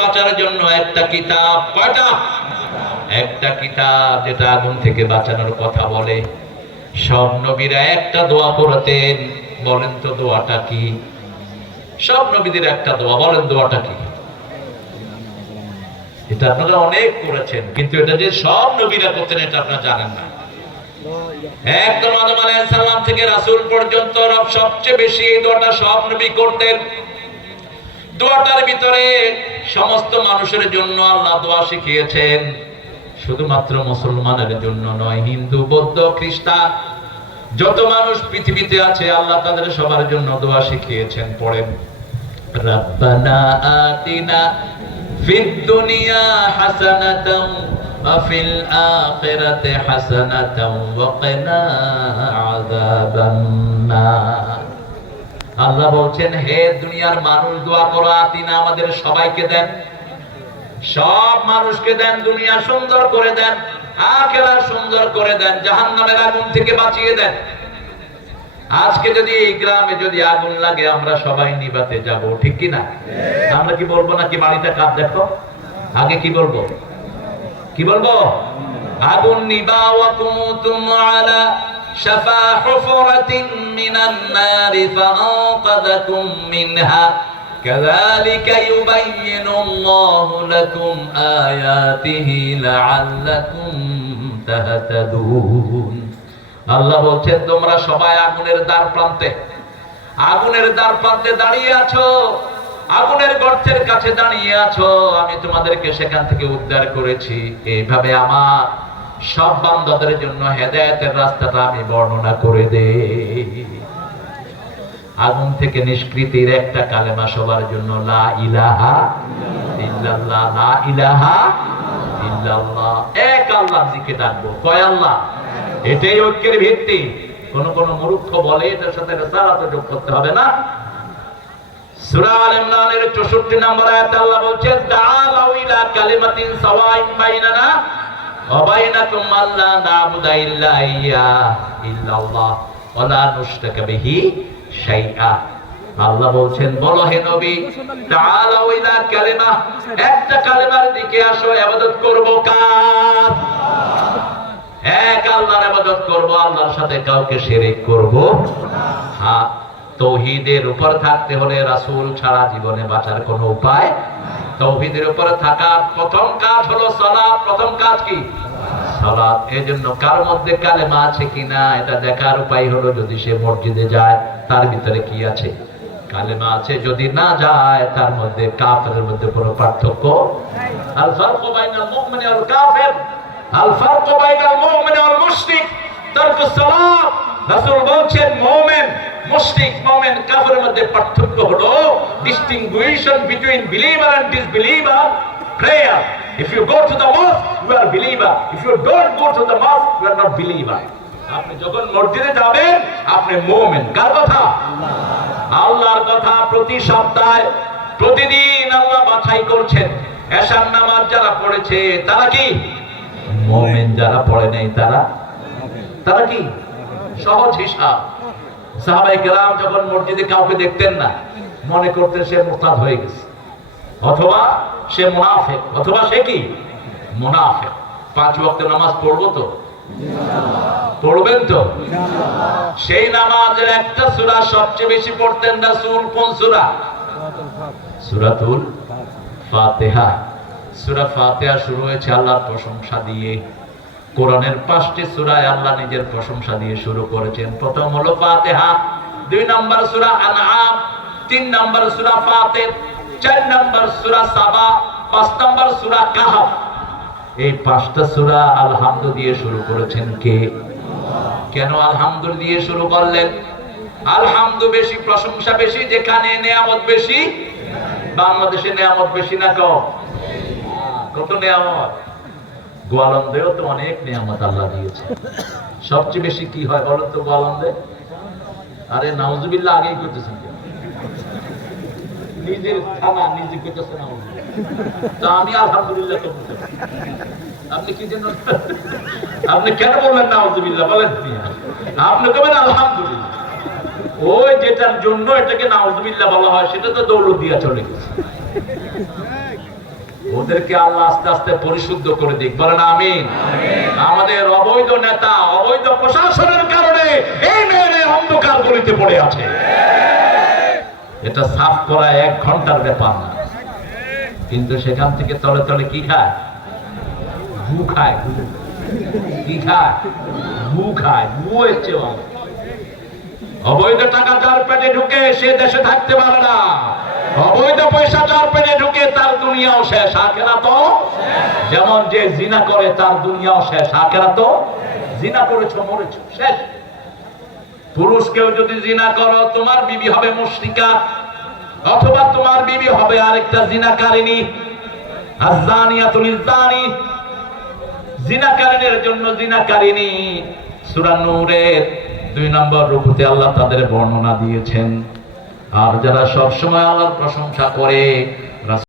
বাঁচার জন্য একটা কিতাব কয়টা একটা কিতাব যেটা আগুন থেকে বাঁচানোর কথা বলে। সব নবীরা একটা দোয়া পড়তেন, বলেন তো দোয়াটা কি? সব নবীদের একটা দোয়া, বলেন দোয়াটা কি? এটা আপনারা অনেক করেছেন কিন্তু এটা যে সব নবীরা করতেন, এটা আপনারা জানেন না। একদম আদম আলাইহিস সালাম থেকে রাসূল পর্যন্ত সবচেয়ে বেশি এই দোয়াটা সব নবী করতেন। দোয়াটার ভিতরে সমস্ত মানুষের জন্য আল্লাহ দোয়া শিখিয়েছেন। শুধুমাত্র মুসলমানের জন্য নয়, হিন্দু, বৌদ্ধ, খ্রিস্টান, যত মানুষ পৃথিবীতে আছে, আল্লাহ তাদের সবার জন্য দোয়া শিখিয়েছেন, পড়েন। রব্বানা আতিনা ফিদ দুনিয়া হাসানাতাও ওয়া ফিল আখিরাতি হাসানাতাও ওয়া কিনা আযাবান নার। আল্লাহ বলছেন, হে দুনিয়ার মানুষ, দোয়া করো, আতিনা আমাদের সবাইকে দেন। সব মানুষকে দেন, দুনিয়া সুন্দর করে দেন, আখেরা সুন্দর করে দেন, জাহান্নামের আগুন থেকে বাঁচিয়ে দেন। আজকে যদি এই গ্রামে যদি আগুন লাগে, আমরা সবাই নিবাতে যাব, ঠিক কি না? আমরা কি বলব নাকি বাড়িতে কাজ দেখো? আগে কি বলব? কি বলব? আগুন নিবা ওয়া কুনতুম আলা শাফা হুফরাতিন মিনান নারি ফাআনকাযাকুম মিনহা كذلك يبين الله لكم آياته لعلكم تهتدون আল্লাহ বলছেন তোমরা সবাই আগুনের দ্বার প্রান্তে আগুনের দ্বার প্রান্তে দাঁড়িয়ে আছো আগুনের গর্তের কাছে দাঁড়িয়ে আছো আমি তোমাদেরকে সেখান থেকে উদ্ধার করেছি এইভাবে আমার সব বান্ধবদের জন্য হেদায়েতের রাস্তাটা আমি বর্ণনা করে দেই। আগুন থেকে নিষ্কৃতির একটা কালেমা সবার জন্য আল্লাহ এটাই ভিত্তি। কোন কোন মূর্খ বলে এটার সাথে যোগ করতে হবে না। সূরা 64 নম্বর আয়াতে আল্লাহ বলছেন ইয়্যা ইল্লাল্লাহ ওয়া লা নুশরিকা বিহি শাইআ আল্লাহ বলছেন, বলো হে নবী, তাআলাউ ইলা কালিমা, একটা কালেমার দিকে আসো, ইবাদত করব কার? এক আল্লাহর ইবাদত করব, আল্লাহর সাথে কাউকে শিরিক করব হ্যাঁ তৌহিদের উপর থাকতে হলে রাসূল ছাড়া জীবনে বাঁচার কোনো উপায় তৌহিদের উপর থাকার প্রথম কাজ হলো সালাত। প্রথম কাজ কি? সালাত। এজন্য কার মধ্যে কালেমা আছে কিনা এটা দেখার উপায় হলো যদি সে মসজিদে যায়, তার ভিতরে কি আছে? কালেমা আছে। যদি না যায়, তার মধ্যে কাফেরের মধ্যে কোনো পার্থক্য আল ফারকু বাইনাল মুমিনি ওয়াল কাফির। আল ফারকু বাইনাল মুমিনি ওয়াল মুশরিক। তারকু সালাত। রাসূল বলছেন মুমিন, মুশরিক, মুমিন, কাফেরের মধ্যে পার্থক্য হলো distinction between believer and disbeliever prayer. If you go to the mosque, you are believer. If you don't go to the mosque, you are not believer. আপনি যখন মসজিদে যাবেন, আপনি মুমিন। কার কথা? আল্লাহর কথা প্রতি সপ্তাহে, প্রতিদিন আল্লাহ বাছাই করছেন। এশার নামাজ যারা পড়েছে, তারা কি? মুমিন। যারা পড়ে নাই, তারা? তারা কি? সহজ হিসাব। সাহাবাই কেরাম যখন মসজিদে কাউকে দেখতেন না মনে করতেন সে মোরতাদ হয়ে গেছে। অথবা সে মুনাফেক। অথবা সে কি? মুনাফেক। পাঁচ ওয়াক্ত নামাজ পড়ব তো? পড়বেন তো? সেই নামাজের একটা সূরা সবচেয়ে বেশি পড়তেন রাসূল কোন সূরা? সূরাতুল ফাতিহা। সূরা ফাতিহা শুরু হয়েছে আল্লাহর প্রশংসা দিয়ে। কোরআনের পাঁচটি সূরায় আল্লাহ নিজের প্রশংসা দিয়ে শুরু করেছেন। প্রথম হলো ফাতিহা, দুই নম্বর সূরা আনআম তিন নম্বর সূরা ফাতির চার নম্বর সূরা সাবা, পাঁচ নম্বর সূরা কাহফ। এই পাঁচটা সূরা আলহামদু দিয়ে শুরু করেছেন কে? কেন আলহামদুল দিয়ে শুরু করলেন? আলহামদু বেশি, প্রশংসা বেশি, যেখানে নেয়ামত বেশি, বাংলাদেশে নেয়ামত বেশি না কম? কত নেয়ামত? গোয়ালন্দেও তো অনেক নিয়ামত আল্লাহ দিয়েছে। সবচেয়ে বেশি কি হয় বলেন তো গোয়ালন্দে? আরে নাউজুবিল্লাহ আগেই করতেছেন? নিজের থানা নিজে করতেছে তা আমি আলহামদুলিল্লাহ তো আপনি কি আপনি কেন বললেন বলেন। আপনি কবেন আলহামদুলিল্লাহ। ওই যেটার জন্য এটাকে বলা হয়, সেটা তো দৌলত দিয়া চলে গেছে। ওদেরকে আল্লাহ আস্তে আস্তে পরিশুদ্ধ করে দিক। বলেন আমিন। আমাদের অবৈধ নেতা, অবৈধ প্রশাসনের কারণে এই মেয়েরে অন্ধকার গলিতে পড়ে আছে। এটা সাফ করা এক ঘণ্টার ব্যাপার না। কিন্তু সেখান থেকে তলে তলে কি খায়? খায় কি খায়? খায় হচ্ছে অবৈধ। টাকা যার পেটে ঢুকে, সে দেশে থাকতে পারে না। অবৈধ পয়সা যার পেটে ঢুকে, তার দুনিয়াও শেষ। আখেরা তো? যেমন যে জিনা করে, তার দুনিয়াও শেষ। আখেরা তো? জিনা করেছ, মরেছো, শেষ। পুরুষ কেউ যদি জিনা করো, তোমার বিবি হবে মুশরিকা, অথবা তোমার বিবি হবে আরেকটা জিনাকারিনী আজানিয়াতুল জানি জিনাকারিনীর জন্য জিনাকারিনী সূরা নূরের দুই নম্বর রূপতে আল্লাহ তাদের বর্ণনা দিয়েছেন। আর যারা সব সময় আল্লাহর প্রশংসা করে